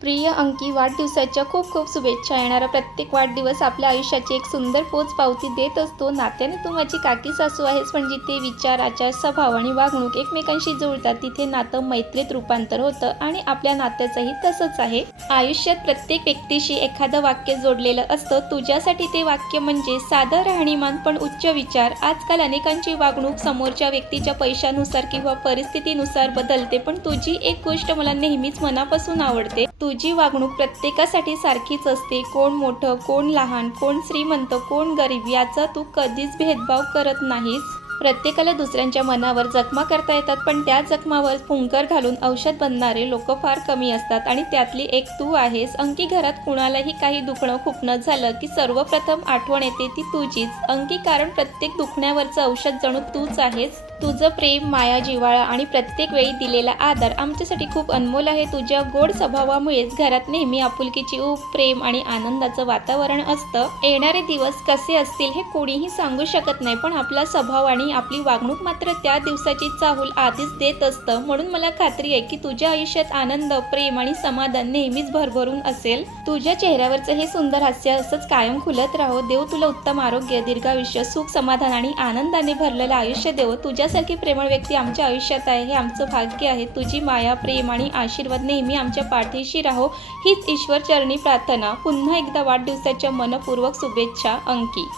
प्रिय अंकी, वाढदिवसाच्या खूप खूप शुभेच्छा. येणारा प्रत्येक वाढदिवस आपल्या आयुष्याची एक सुंदर पोचपावती देत असतो. नात्याने तू माझी काकी सासू आहेस, पण जिथे विचार, आचार, स्वभाव आणि वागणूक एकमेकांशी जुळतात तिथे नातं मैत्रीत रूपांतर होतं आणि आपल्या नात्याचंही तसंच आहे. आयुष्यात प्रत्येक व्यक्तीशी एखादं वाक्य जोडलेलं असतं. तुझ्यासाठी ते वाक्य म्हणजे साधं राहणीमान पण उच्च विचार. आजकाल अनेकांची वागणूक समोरच्या व्यक्तीच्या पैशानुसार किंवा परिस्थितीनुसार बदलते, पण तुझी एक गोष्ट मला नेहमीच मनापासून आवडते. तुझी वागणूक प्रत्येकासाठी सारखीच असते. कोण मोठं, कोण लहान, कोण श्रीमंत, कोण गरीब याचा तू कधीच भेदभाव करत नाहीस. प्रत्येकाला दुसऱ्यांच्या मनावर जखमा करता येतात, पण त्या जखमावर फुंकर घालून औषध बनणारे लोक फार कमी असतात आणि त्यातली एक तू आहेस. अंकी, घरात कुणालाही काही दुखणं खुपणं झालं की सर्वप्रथम आठवण येते ती तुझीच अंकी, कारण प्रत्येक दुखण्यावरचं औषध जणू तूच आहेस. तुझं प्रेम, माया, जिव्हाळा आणि प्रत्येक वेळी दिलेला आदर आमच्यासाठी खूप अनमोल आहे. तुझ्या गोड स्वभावामुळेच घरात नेहमी आपुलकीची ऊब, प्रेम आणि आनंदाचं वातावरण असतं. येणारे दिवस कसे असतील हे कोणीही सांगू शकत नाही, पण आपला स्वभाव आणि आपली वागणूक मात्र त्या दिवसाची चाहूल आधीच देत असतं. म्हणून मला खात्री आहे की तुझ्या आयुष्यात आनंद, प्रेम आणि समाधान नेहमीच भरभरून असेल. तुझ्या चेहऱ्यावरचं हे सुंदर हास्य असंच कायम खुलत राहो. देव तुला उत्तम आरोग्य, दीर्घायुष्य, सुख, समाधान आणि आनंदाने भरलेलं आयुष्य देव. तुझ्यासारखी प्रेमळ व्यक्ती आमच्या आयुष्यात आहे हे आमचं भाग्य आहे. तुझी माया, प्रेम आणि आशीर्वाद नेहमी आमच्या पाठीशी राहो हीच ईश्वर चरणी प्रार्थना. पुन्हा एकदा वाढदिवसाच्या मनपूर्वक शुभेच्छा अंकी.